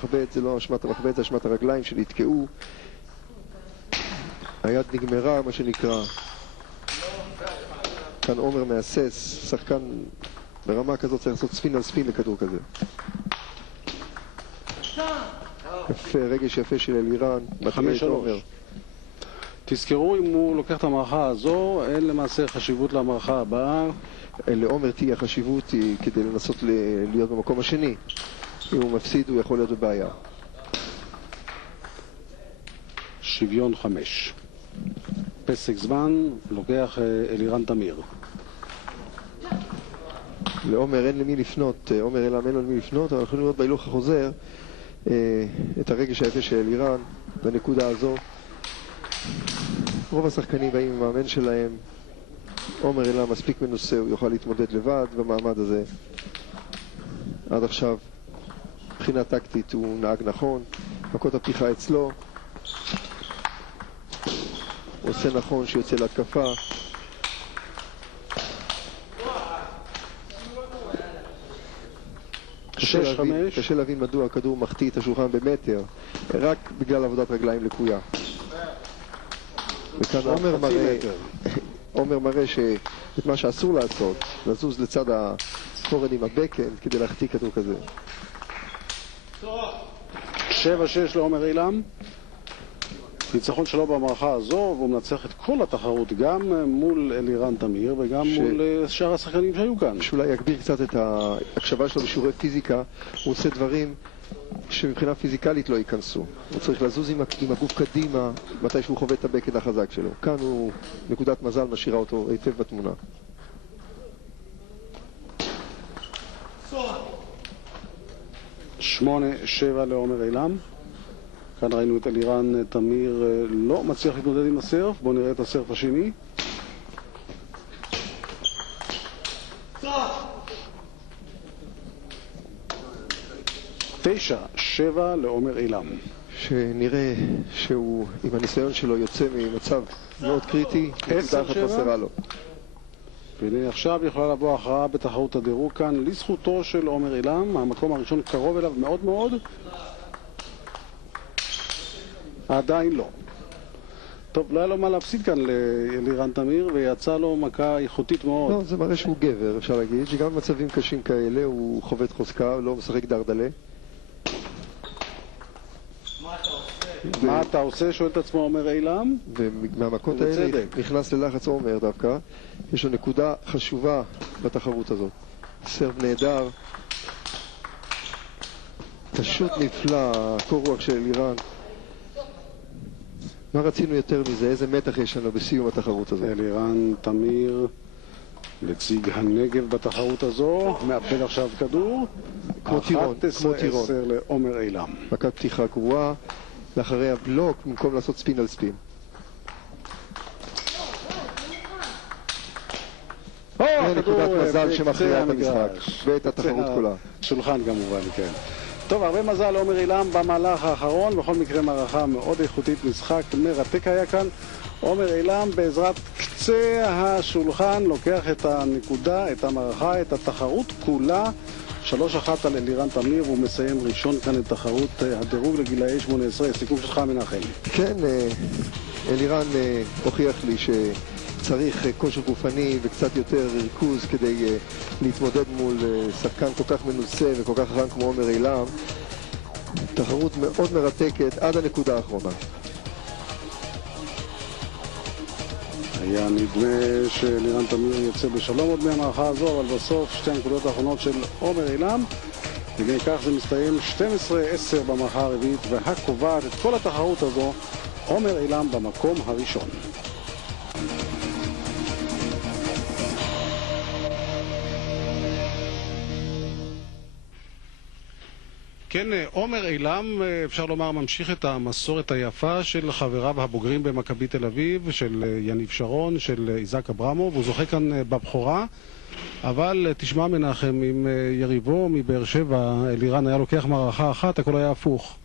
המחבט, זה לא אשמת המחבט, זה אשמת הרגליים שנתקעו. היד נגמרה, מה שנקרא. כאן עומר מאסס, שחקן ברמה כזאת צריך לעשות ספין על ספין לכדור כזה. יפה, רגש יפה של אלירן, מטריע את עומר. תזכרו, אם הוא לוקח את המערכה הזו, אין למעשה חשיבות למערכה הבאה. לעומר תהיה חשיבות כדי לנסות להיות במקום השני. אם הוא מפסיד הוא יכול להיות בבעיה. שוויון 5. פסק זמן, לוקח אלירן תמיר. לעומר אין למי לפנות, עומר אילם אין לו למי לפנות, אבל יכולים לראות בהילוך החוזר את הרגש היפה של אלירן בנקודה הזו. רוב השחקנים באים עם המאמן שלהם. עומר אילם מספיק מנוסה, הוא יוכל להתמודד לבד במעמד הזה. עד עכשיו מבחינה טקטית הוא נהג נכון, מכות הפתיחה אצלו, הוא עושה נכון שיוצא להתקפה. קשה להבין מדוע הכדור מחטיא את השולחן במטר, רק בגלל עבודת רגליים לקויה. וכאן עומר מראה שאת מה שאסור לעשות, לזוז לצד הקורן עם הבקאנד כדי להחטיא כדור כזה. 7-6 לעומר אילם. ניצחון שלו במערכה הזו, והוא מנצח את כל התחרות גם מול אלירן תמיר וגם מול שאר השחקנים שהיו כאן. שאולי יגביר קצת את ההקשבה שלו בשיעורי פיזיקה. הוא עושה דברים שמבחינה פיזיקלית לא ייכנסו. הוא צריך לזוז עם הגוף קדימה מתי שהוא חווה את הבקאנד החזק שלו. כאן הוא, נקודת מזל משאירה אותו היטב בתמונה. שמונה, 7 לעומר אילם. כאן ראינו את אלירן תמיר לא מצליח להתמודד עם הסרף. בואו נראה את הסרף השני. 9-7 לעומר אילם. שנראה שהוא עם הניסיון שלו יוצא ממצב מאוד קריטי. 10-7. נקודה אחת חסרה לו. והנה עכשיו יכולה לבוא הכרעה בתחרות הדירוג כאן לזכותו של עומר אילם. המקום הראשון קרוב אליו מאוד מאוד. עדיין לא. טוב, לא היה לו מה להפסיד כאן לאלירן תמיר, ויצא לו מכה איכותית מאוד. לא, זה מראה שהוא גבר, אפשר להגיד, שגם במצבים קשים כאלה הוא חובד חוזקה, לא משחק דרדלה. מה אתה עושה? שואל את עצמו עומר אילם. ומהמכות האלה נכנס ללחץ עומר דווקא. יש לו נקודה חשובה בתחרות הזאת. סרב נהדר. פשוט נפלא, הקור רוח של אלירן. מה רצינו יותר מזה? איזה מתח יש לנו בסיום התחרות הזאת? אלירן תמיר, נציג הנגב בתחרות הזו, מאבד עכשיו כדור. כמו טירון, כמו טירון. 11-10 לעומר אילם. מכת פתיחה גרועה, לאחריה בלוק במקום לעשות ספין על ספין. נקודת מזל שמכריעה את המשחק ואת התחרות כולה. שולחן כמובן, כן. טוב, הרבה מזל לעומר אילם במהלך האחרון. בכל מקרה מערכה מאוד איכותית, משחק מרתק היה כאן. עומר אילם בעזרת קצה השולחן לוקח את הנקודה, את המערכה, את התחרות כולה. 3-1 על אלירן תמיר, והוא מסיים ראשון כאן את תחרות הדירוג לגילאי 18. סיכום שלך מנחם. כן, אלירן הוכיח לי שצריך כושר גופני וקצת יותר ריכוז כדי להתמודד מול שחקן כל כך מנוסה וכל כך חכם כמו עומר אילם. תחרות מאוד מרתקת עד הנקודה האחרונה. היה נדמה שאלירן תמיר יוצא בשלום עוד מהמערכה הזו, אבל בסוף שתי הנקודות האחרונות של עומר אילם, וגם כך זה מסתיים 12-10 במערכה הרביעית, והקובעת את כל התחרות הזו, עומר אילם במקום הראשון. כן, עומר אילם, אפשר לומר, ממשיך את המסורת היפה של חבריו הבוגרים במכבי תל אביב, של יניב שרון, של איזק אברמוב. הוא זוכה כאן בבחורה, אבל תשמע מנחם, עם יריבו מבאר שבע, אלירן היה לוקח מערכה אחת, הכל היה הפוך.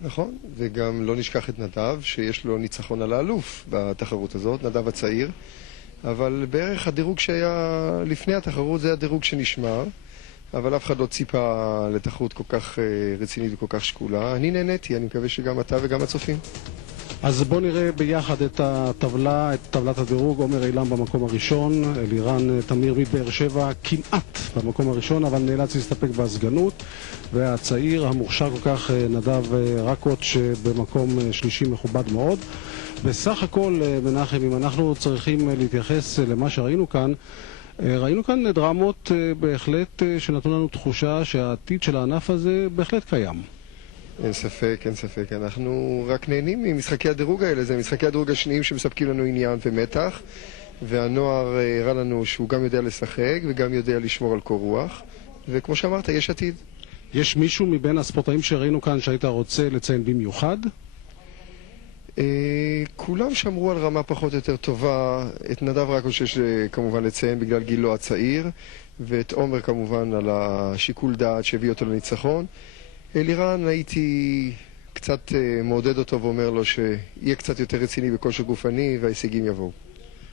נכון, וגם לא נשכח את נדב, שיש לו ניצחון על האלוף בתחרות הזאת, נדב הצעיר, אבל בערך הדירוג שהיה לפני התחרות זה הדירוג שנשמר. אבל אף אחד לא ציפה לתחרות כל כך רצינית וכל כך שקולה. אני נהניתי, אני מקווה שגם אתה וגם הצופים. אז בואו נראה ביחד את הטבלה, את טבלת הדירוג. עומר אילם במקום הראשון, אלירן תמיר מבאר שבע כמעט במקום הראשון, אבל נאלץ להסתפק בהסגנות, והצעיר המוכשר כל כך נדב רקוץ' במקום שלישי מכובד מאוד. בסך הכל, מנחם, אם אנחנו צריכים להתייחס למה שראינו כאן, ראינו כאן דרמות בהחלט שנתנו לנו תחושה שהעתיד של הענף הזה בהחלט קיים. אין ספק, אין ספק. אנחנו רק נהנים ממשחקי הדירוג האלה. זה משחקי הדירוג השניים שמספקים לנו עניין ומתח, והנוער הראה לנו שהוא גם יודע לשחק וגם יודע לשמור על קור רוח, וכמו שאמרת, יש עתיד. יש מישהו מבין הספורטאים שראינו כאן שהיית רוצה לציין במיוחד? כולם שמרו על רמה פחות או יותר טובה. את נדב רקוץ' יש כמובן לציין בגלל גילו הצעיר, ואת עומר כמובן על השיקול דעת שהביא אותו לניצחון. אלירן הייתי קצת מעודד אותו ואומר לו שיהיה קצת יותר רציני בכושר גופני וההישגים יבואו.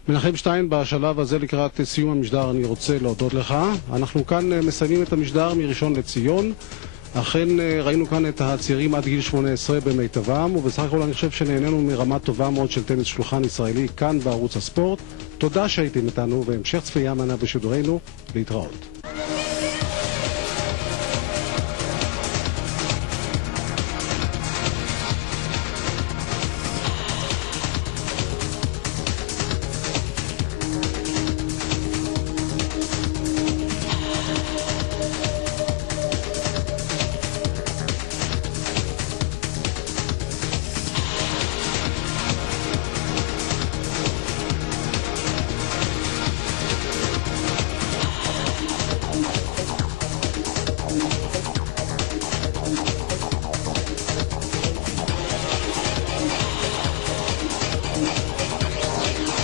מנחם שטיין, בשלב הזה לקראת סיום המשדר אני רוצה להודות לך. אנחנו כאן מסיימים את המשדר מראשון לציון. אכן ראינו כאן את הצעירים עד גיל 18 במיטבם, ובסך הכל אני חושב שנהנינו מרמה טובה מאוד של טניס שולחן ישראלי כאן בערוץ הספורט. תודה שהייתם איתנו, והמשך צפייה מנה בשידורנו. להתראות.